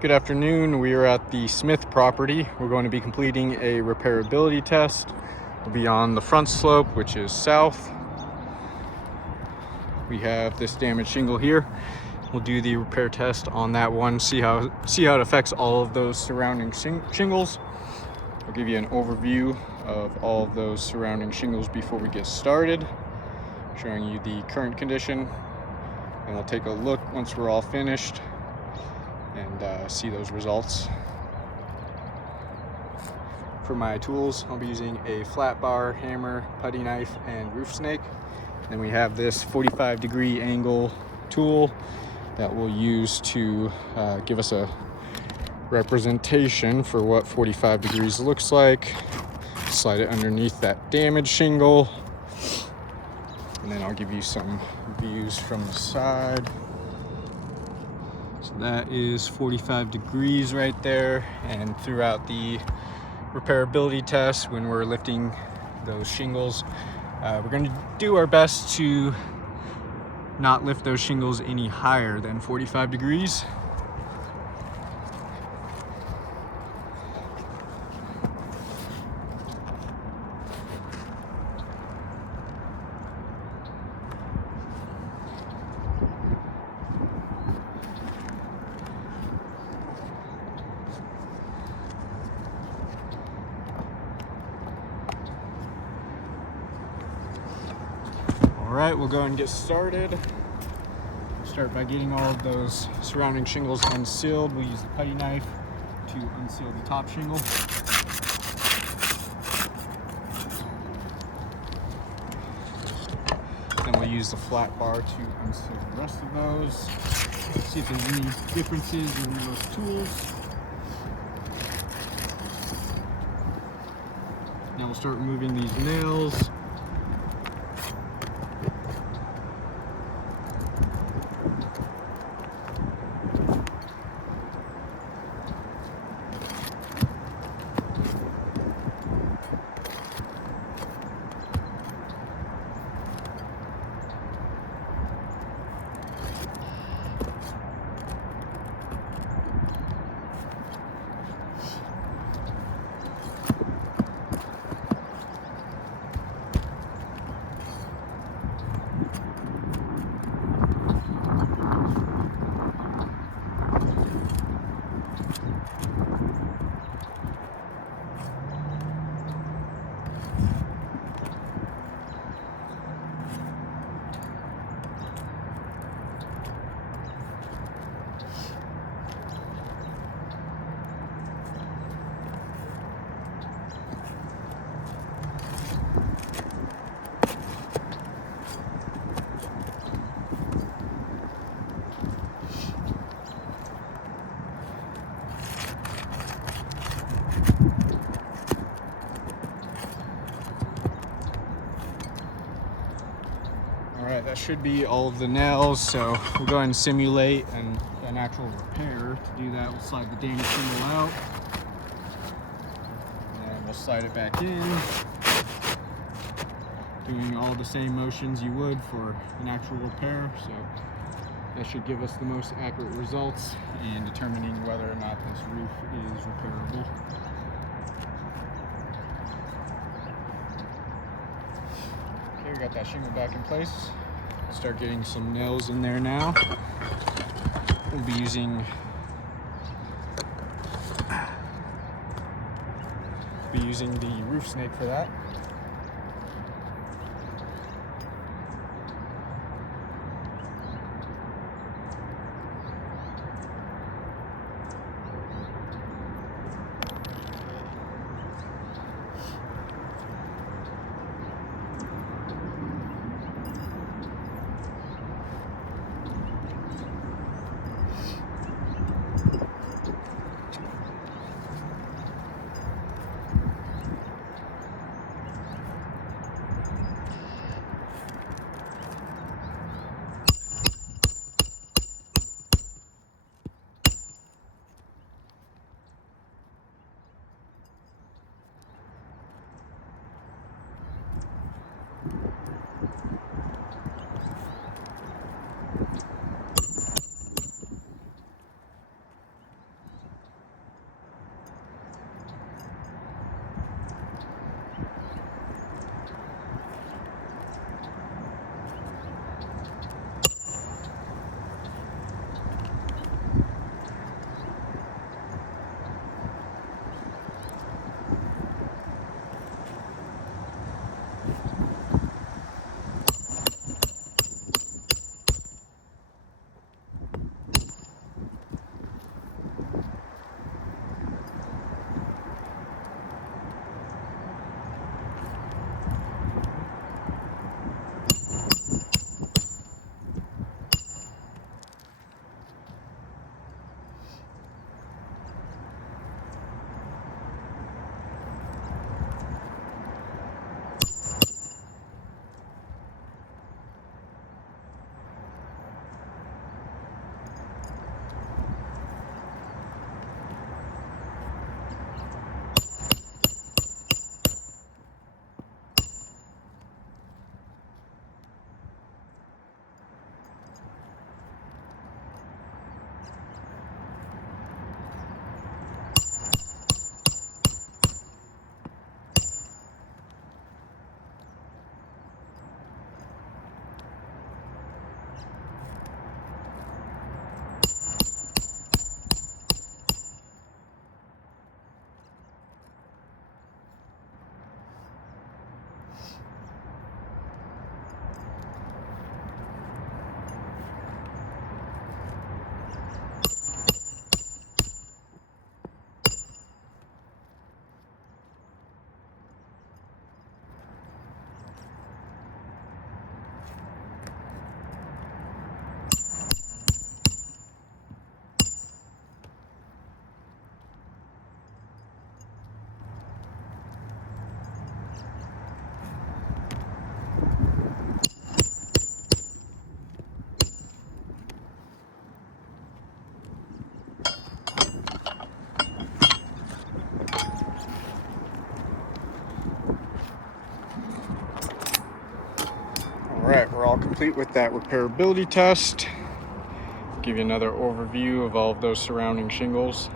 Good afternoon. We are at the Smith property. We're going to be completing a repairability test. We'll be on the front slope, which is south. We have this damaged shingle here. We'll do the repair test on that one, see how it affects all of those surrounding shingles. I'll give you an overview of all of those surrounding shingles before we get started, showing you the current condition, and we'll take a look once we're all finished and see those results. For my tools, I'll be using a flat bar, hammer, putty knife, and roof snake. Then we have this 45-degree angle tool that we'll use to give us a representation for what 45 degrees looks like. Slide it underneath that damaged shingle, and then I'll give you some views from the side. So that is 45 degrees right there, and throughout the repairability test, when we're lifting those shingles, we're going to do our best to not lift those shingles any higher than 45 degrees. All right, we'll go and get started. Start by getting all of those surrounding shingles unsealed. We'll use the putty knife to unseal the top shingle. Then we'll use the flat bar to unseal the rest of those. See if there's any differences in those tools. Now we'll start removing these nails. Alright, that should be all of the nails, so we'll go ahead and simulate an actual repair. To do that, we'll slide the damaged shingle out, and we'll slide it back in, doing all the same motions you would for an actual repair. So that should give us the most accurate results in determining whether or not this roof is repairable. Okay, we got that shingle back in place. Start getting some nails in there now. We'll be using the roof snake for that. complete with that repairability test. Give you another overview of all of those surrounding shingles.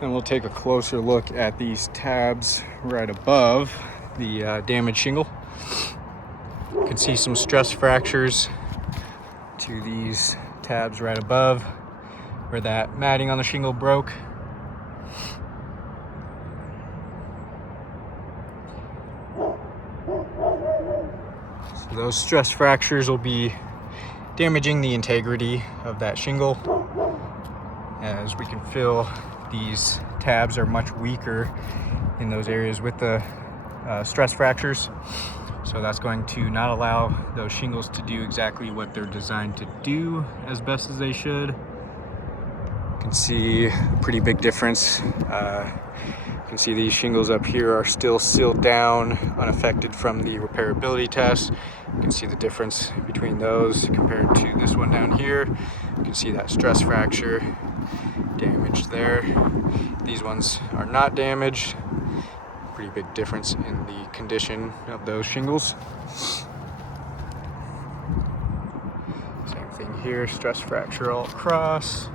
And we'll take a closer look at these tabs right above the damaged shingle. You can see some stress fractures to these tabs right above where that matting on the shingle broke. So those stress fractures will be damaging the integrity of that shingle. As we can feel, these tabs are much weaker in those areas with the stress fractures. So that's going to not allow those shingles to do exactly what they're designed to do as best as they should. You can see a pretty big difference. You can see these shingles up here are still sealed down, unaffected from the repairability test. You can see the difference between those compared to this one down here. You can see that stress fracture damaged there. These ones are not damaged. Pretty big difference in the condition of those shingles. Same thing here, stress fracture all across.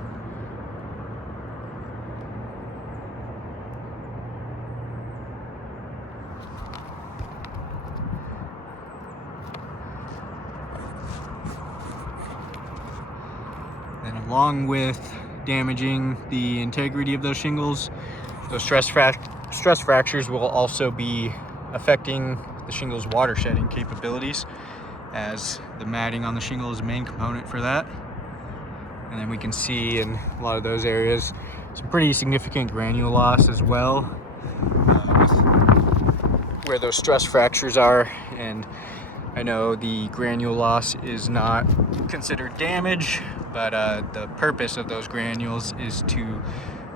Then along with damaging the integrity of those shingles, those stress fractures will also be affecting the shingle's water shedding capabilities, as the matting on the shingle is a main component for that. And then we can see in a lot of those areas some pretty significant granule loss as well, where those stress fractures are. And I know the granule loss is not considered damage, but the purpose of those granules is to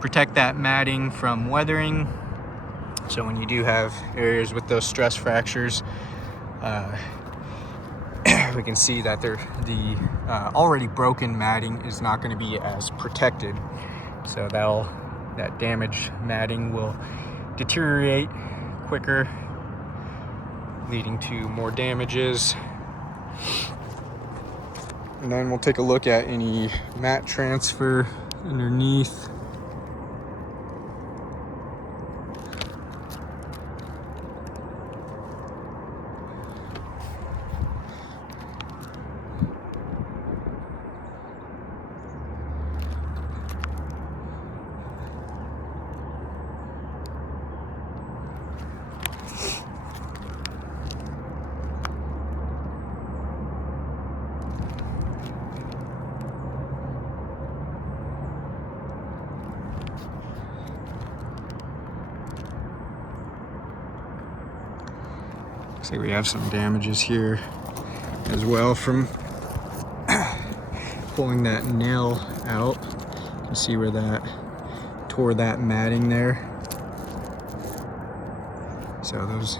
protect that matting from weathering. So when you do have areas with those stress fractures, we can see that the already broken matting is not going to be as protected. So that damaged matting will deteriorate quicker, leading to more damages. And then we'll take a look at any mat transfer underneath. See, we have some damages here as well from pulling that nail out. You can see where that tore that matting there. So those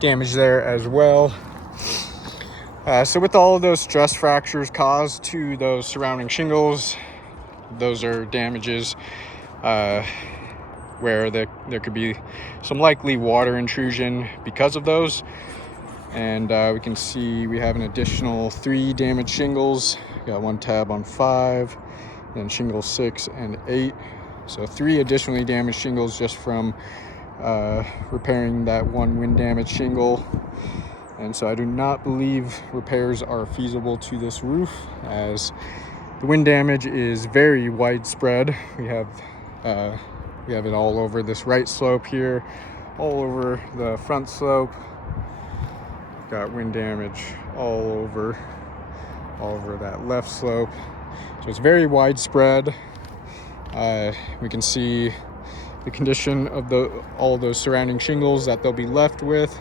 damage there as well. So with all of those stress fractures caused to those surrounding shingles, those are damages where there could be some likely water intrusion because of those. And we can see we have an additional 3 damaged shingles. Got one tab on 5, then shingle 6 and 8. So 3 additionally damaged shingles just from repairing that one wind damaged shingle. And so I do not believe repairs are feasible to this roof, as the wind damage is very widespread. We have it all over this right slope here, all over the front slope. Got wind damage all over that left slope. So it's very widespread. We can see the condition of all those surrounding shingles that they'll be left with.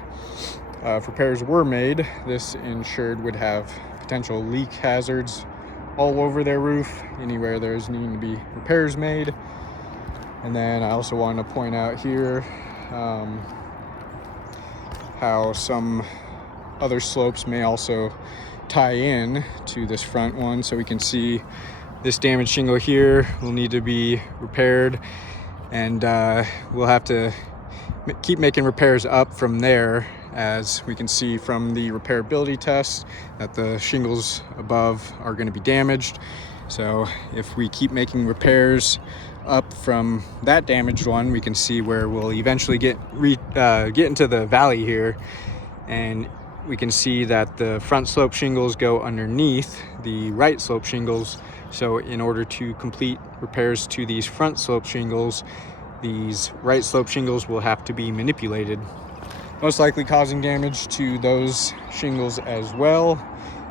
If repairs were made, this insured would have potential leak hazards all over their roof, anywhere there's needing to be repairs made. And then I also want to point out here how some other slopes may also tie in to this front one. So we can see this damaged shingle here will need to be repaired, and we'll have to keep making repairs up from there, as we can see from the repairability test that the shingles above are going to be damaged. So if we keep making repairs up from that damaged one, we can see where we'll eventually get into the valley here, and we can see that the front slope shingles go underneath the right slope shingles. So in order to complete repairs to these front slope shingles, these right slope shingles will have to be manipulated, most likely causing damage to those shingles as well,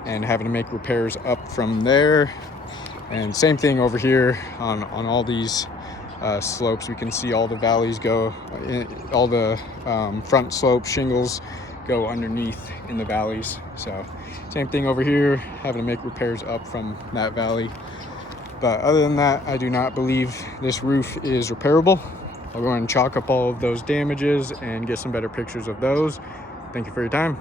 and having to make repairs up from there. And same thing over here on all these slopes. We can see all the valleys go, all the front slope shingles go underneath in the valleys. So same thing over here, having to make repairs up from that valley. But other than that, I do not believe this roof is repairable. I'll go and chalk up all of those damages and get some better pictures of those. Thank you for your time.